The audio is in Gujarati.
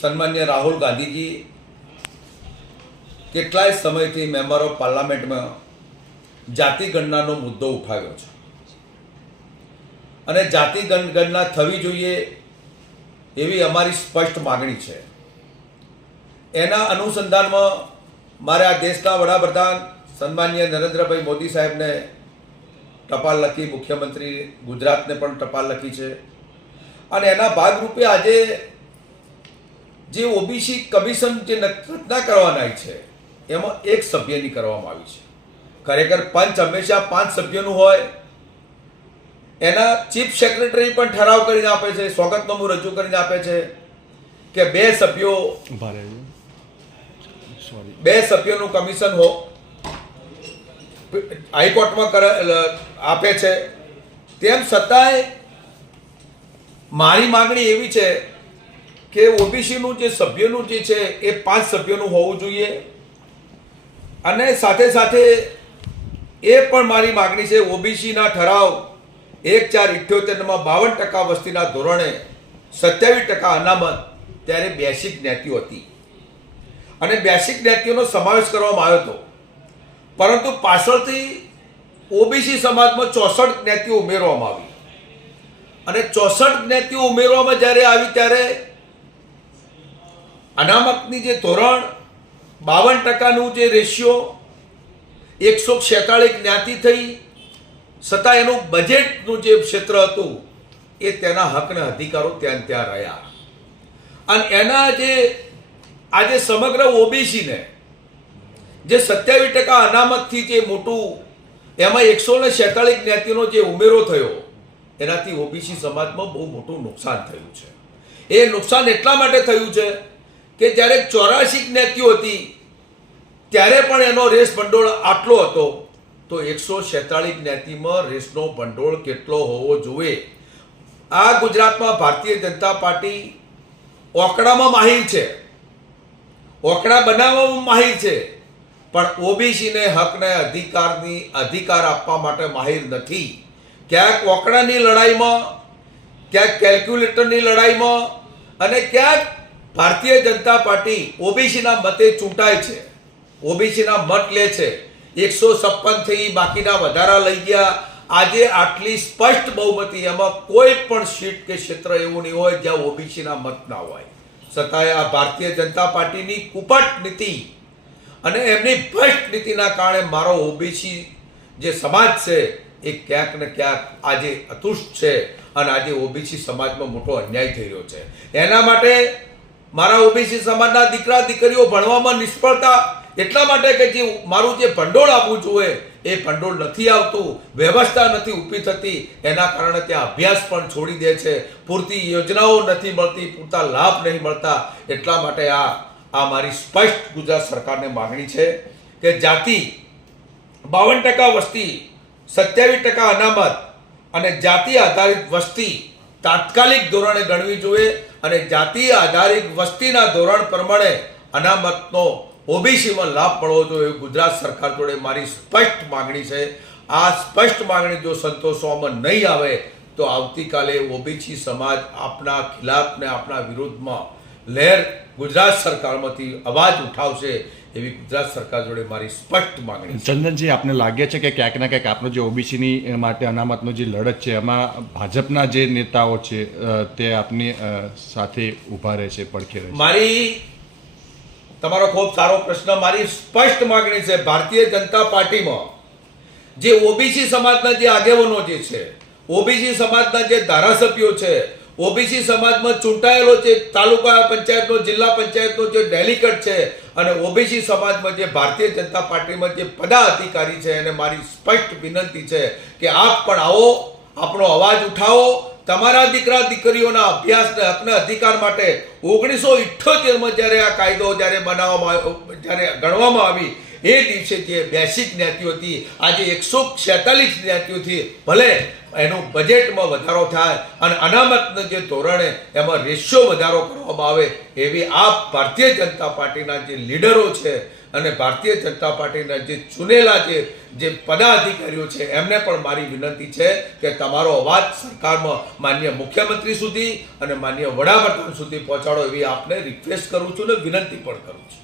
સન્માન્ય રાહુલ ગાંધીજી કેટલાય સમયથી મેમ્બર ઓફ પાર્લામેન્ટમાં જાતિ ગણનાનો મુદ્દો ઉઠાવ્યો છે અને જાતિ ગણના થવી જોઈએ એવી અમારી સ્પષ્ટ માગણી છે. એના અનુસંધાનમાં મારે આ દેશના વડાપ્રધાન સન્માન્ય નરેન્દ્રભાઈ મોદી સાહેબને ટપાલ લખી, મુખ્યમંત્રી ગુજરાતને પણ ટપાલ લખી છે અને એના ભાગરૂપે આજે જે ઓબીસી કમિશન જે રચના કરવાના છે એમાં એક સભ્યની કરવામાં આવી છે. ખરેખર પંચ હંમેશા 5 સભ્યોનું હોય. એના ચીફ સેક્રેટરી પણ ઠરાવ કરીને આપે છે, સ્વાગતનામું રજૂ કરીને આપે છે કે 2 સભ્યો 2 સભ્યોનું કમિશન હો હાઈકોર્ટમાં આપે છે. તેમ છતાંય મારી માગણી એવી છે કે ઓબીસીનું જે સભ્યનું જે છે એ 5 સભ્યોનું હોવું જોઈએ અને સાથે સાથે એ પણ મારી માગણી છે ઓબીસીના ઠરાવ 1/4/78માં 52% વસ્તીના ધોરણે 27% અનામત ત્યારે બેસિક જ્ઞાતિઓ હતી અને બેસિક જ્ઞાતિઓનો સમાવેશ કરવામાં આવ્યો હતો, પરંતુ પાછળથી ઓબીસી સમાજમાં 64 જ્ઞાતિઓ ઉમેરવામાં આવી અને 64 જ્ઞાતિઓ ઉમેરવામાં જ્યારે આવી ત્યારે અનામતની જે ધોરણ 52%નું જે રેશિયો 146 જ્ઞાતિ થઈ છતાં એનું બજેટનું જે ક્ષેત્ર હતું એ તેના હક અને અધિકારો ત્યાં રહ્યા અને એના જે આજે સમગ્ર ઓબીસીને જે 27% અનામતથી જે મોટું એમાં 146 જ્ઞાતિનો જે ઉમેરો થયો એનાથી ઓબીસી સમાજમાં બહુ મોટું નુકસાન થયું છે. એ નુકસાન એટલા માટે થયું છે કે જ્યારે 84 જ્ઞાતિઓ હતી ત્યારે પણ એનો રેસ ભંડોળ આટલો હતો તો 146 જ્ઞાતિમાં રેસનો ભંડોળ કેટલો હોવો જોઈએ? આ ગુજરાતમાં ભારતીય જનતા પાર્ટી ઓકડામાં માહિર છે, ઓકડા બનાવવામાં માહિર છે, પણ ઓબીસીને હકને અધિકાર આપવા માટે માહિર નથી. ક્યાંક ઓકડાની લડાઈમાં, ક્યાંક કેલ્ક્યુલેટરની લડાઈમાં અને ક્યાંક ભારતીય જનતા પાર્ટી ઓબીસીના મતે ચૂંટાય છે, ઓબીસીના મત લે છે. 156 થી બાકીના વધારા લઈ ગયા. આજે આટલી સ્પષ્ટ બહુમતી એમાં કોઈ પણ સીટ કે ક્ષેત્ર એવું નહીં હોય જ્યાં ઓબીસીના મત ના હોય. છતાંય આ ભારતીય જનતા પાર્ટીની કુપટ નીતિ અને એમની ભ્રષ્ટ નીતિના કારણે મારો ઓબીસી જે સમાજ છે એ ક્યાંક ને ક્યાંક આજે અતુષ્ટ છે અને આજે ઓબીસી સમાજમાં મોટો અન્યાય થઈ રહ્યો છે. એના માટે મારા ઓબીસી સમાજના દીકરા દીકરીઓ ભણવામાં નિષ્ફળતા એટલા માટે કે જે મારું જે ભંડોળ આપવું જોઈએ એ ભંડોળ નથી આવતું, વ્યવસ્થા નથી ઊભી થતી, એના કારણે ત્યાં અભ્યાસ પણ છોડી દે છે, પૂરતી યોજનાઓ નથી મળતી, પૂરતા લાભ નહીં મળતા. એટલા માટે આ મારી સ્પષ્ટ ગુજરાત સરકારને માગણી છે કે જાતિ 52% વસ્તી, 27% અનામત અને જાતિ આધારિત વસ્તી તાત્કાલિક ધોરણે ગણવી જોઈએ અને જાતિ આધારિત વસ્તીના ધોરણ પ્રમાણે અનામતનો ઓબીસીમાં લાભ મળવો જોઈએ. ગુજરાત સરકાર જોડે મારી સ્પષ્ટ માગણી છે. આ સ્પષ્ટ માગણી જો સંતોષવામાં નહીં આવે તો આવતીકાલે ઓબીસી સમાજ આપના ખિલાફ ને આપના વિરોધમાં લહેર ગુજરાત સરકારમાંથી અવાજ ઉઠાવશે એવી ગુજરાત સરકાર જોડે મારી સ્પષ્ટ માગણી. ચંદનજી, આપને લાગે છે કે ક્યાંક ના ક્યાંક આપનો જે ઓબીસીની માટે અનામતનો જે લડત છે એમાં ભાજપના જે નેતાઓ છે તે આપની સાથે ઊભા રહે છે, પડખે રહે છે? તમારો ખૂબ સારો પ્રશ્ન. મારી સ્પષ્ટ માગણી છે ભારતીય જનતા પાર્ટીમાં જે ઓબીસી સમાજના જે આગેવાનો જે છે, ઓબીસી સમાજના જે ધારાસભ્યો છે, ઓબીસી સમાજમાં ચૂંટાયેલો જે તાલુકા પંચાયતનો, જિલ્લા પંચાયતનો જે ડેલિગેટ છે અને ઓબીસી સમાજમાં જે ભારતીય જનતા પાર્ટીમાં જે પદાધિકારી છે એને મારી સ્પષ્ટ વિનંતી છે કે આપ પણ આવો, આપણો અવાજ ઉઠાવો. તમારા દીકરા દીકરીઓના અભ્યાસને હકને અધિકાર માટે 1978માં જ્યારે આ કાયદો જ્યારે ગણવામાં આવી એ દિવસે જે બેસિક જ્ઞાતિઓ હતી આજે 146 જ્ઞાતિઓથી ભલે એનું બજેટમાં વધારો થાય અને અનામતના જે ધોરણે એમાં રેશિયો વધારો કરવામાં આવે એવી આ ભારતીય જનતા પાર્ટીના જે લીડરો છે અને ભારતીય જનતા પાર્ટીના જે ચૂનેલા જે પદાધિકારીઓ છે એમને પણ મારી વિનંતી છે કે તમારો અવાજ સરકારમાં માન્ય મુખ્યમંત્રી સુધી અને માન્ય વડાપ્રધાન સુધી પહોંચાડો એવી આપને રિક્વેસ્ટ કરું છું અને વિનંતી પણ કરું છું.